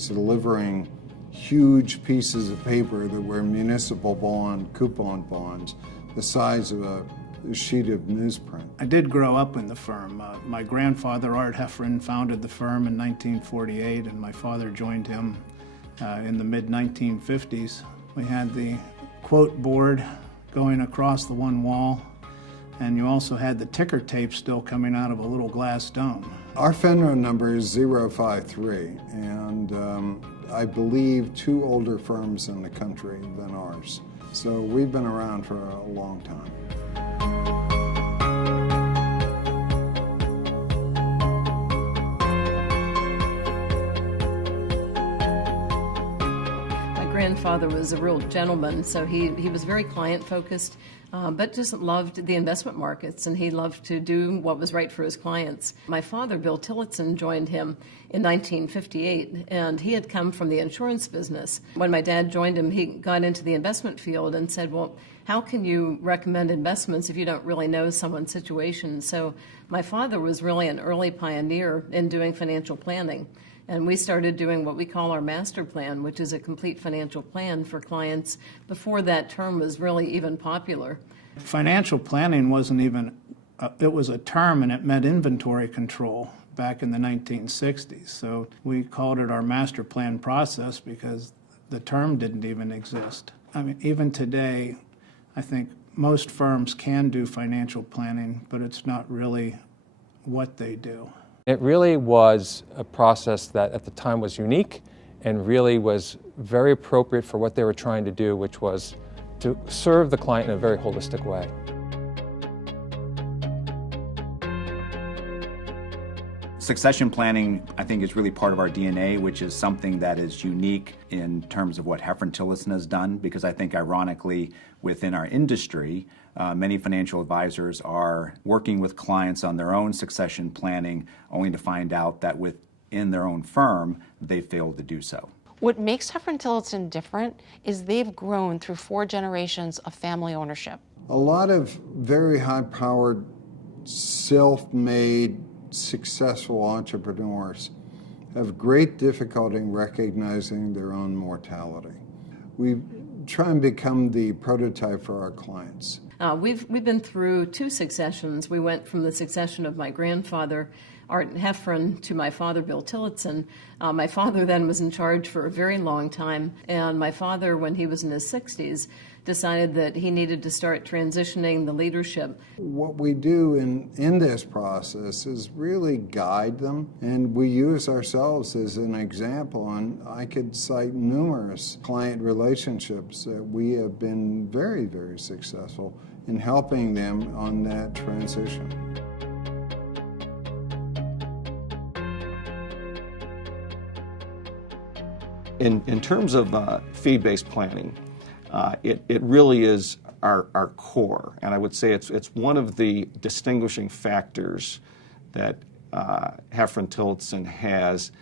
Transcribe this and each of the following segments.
companies delivering huge pieces of paper that were municipal bond, coupon bonds, the size of a sheet of newsprint. I did grow up in the firm. My grandfather, Art Hefren, founded the firm in 1948, and my father joined him in the mid-1950s. We had the quote board going across the one wall, and you also had the ticker tape still coming out of a little glass dome. Our FINRA number is 053, and I believe 2 older firms in the country than ours. So we've been around for a long time. Grandfather was a real gentleman, so he was very client-focused, but just loved the investment markets, and he loved to do what was right for his clients. My father, Bill Tillotson, joined him in 1958, and he had come from the insurance business. When my dad joined him, he got into the investment field and said, well, how can you recommend investments if you don't really know someone's situation? So my father was really an early pioneer in doing financial planning. And we started doing what we call our master plan, which is a complete financial plan for clients before that term was really even popular. Financial planning wasn't even, it was a term, and it meant inventory control back in the 1960s. So we called it our master plan process because the term didn't even exist. I mean, even today, I think most firms can do financial planning, but it's not really what they do. It really was a process that at the time was unique and really was very appropriate for what they were trying to do, which was to serve the client in a very holistic way. Succession planning, I think, is really part of our DNA, which is something that is unique in terms of what Hefren-Tillotson has done, because I think, ironically, within our industry, many financial advisors are working with clients on their own succession planning, only to find out that within their own firm, they failed to do so. What makes Hefren-Tillotson different is they've grown through 4 generations of family ownership. A lot of very high-powered, self-made, successful entrepreneurs have great difficulty in recognizing their own mortality. We try and become the prototype for our clients. We've been through 2 successions. We went from the succession of my grandfather, Art Hefren, to my father, Bill Tillotson. My father then was in charge for a very long time, and my father, when he was in his 60s, decided that he needed to start transitioning the leadership. What we do in this process is really guide them, and we use ourselves as an example, and I could cite numerous client relationships that we have been very, very successful in helping them on that transition. In terms of fee-based planning, it really is our core, and I would say it's one of the distinguishing factors that Hefren-Tillotson has,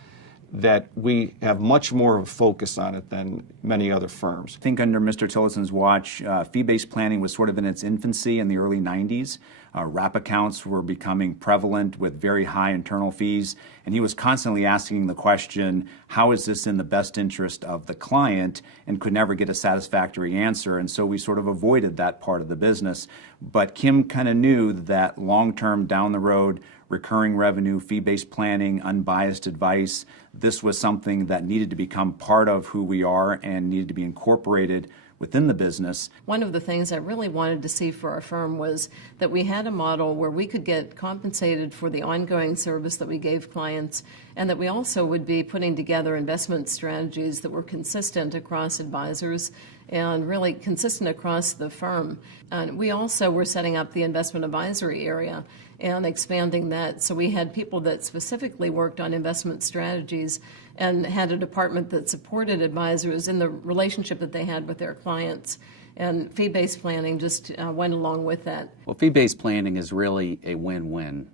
that we have much more of a focus on it than many other firms. I think under Mr. Tillotson's watch, fee-based planning was sort of in its infancy in the early 90s. Wrap accounts were becoming prevalent with very high internal fees, and he was constantly asking the question, how is this in the best interest of the client, and could never get a satisfactory answer, and so we sort of avoided that part of the business. But Kim kind of knew that long-term, down the road, recurring revenue, fee-based planning, unbiased advice, this was something that needed to become part of who we are and needed to be incorporated within the business. One of the things I really wanted to see for our firm was that we had a model where we could get compensated for the ongoing service that we gave clients, and that we also would be putting together investment strategies that were consistent across advisors and really consistent across the firm. And we also were setting up the investment advisory area and expanding that. So we had people that specifically worked on investment strategies and had a department that supported advisors in the relationship that they had with their clients. And fee-based planning just went along with that. Well, fee-based planning is really a win-win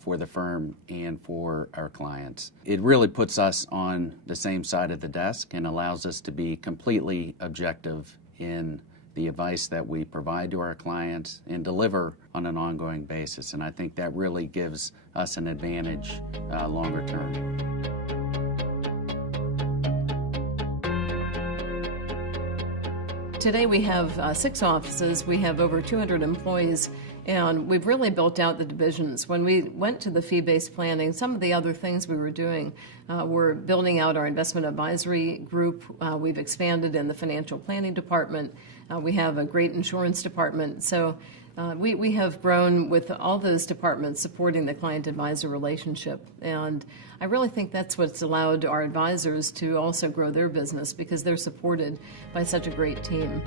for the firm and for our clients. It really puts us on the same side of the desk and allows us to be completely objective in the advice that we provide to our clients and deliver on an ongoing basis. And I think that really gives us an advantage longer term. today we have 6 offices. We have over 200 employees, and we've really built out the divisions. When we went to the fee-based planning, some of the other things we were doing were building out our investment advisory group. We've expanded in the financial planning department. We have a great insurance department. So we have grown with all those departments supporting the client-advisor relationship. And I really think that's what's allowed our advisors to also grow their business, because they're supported by such a great team.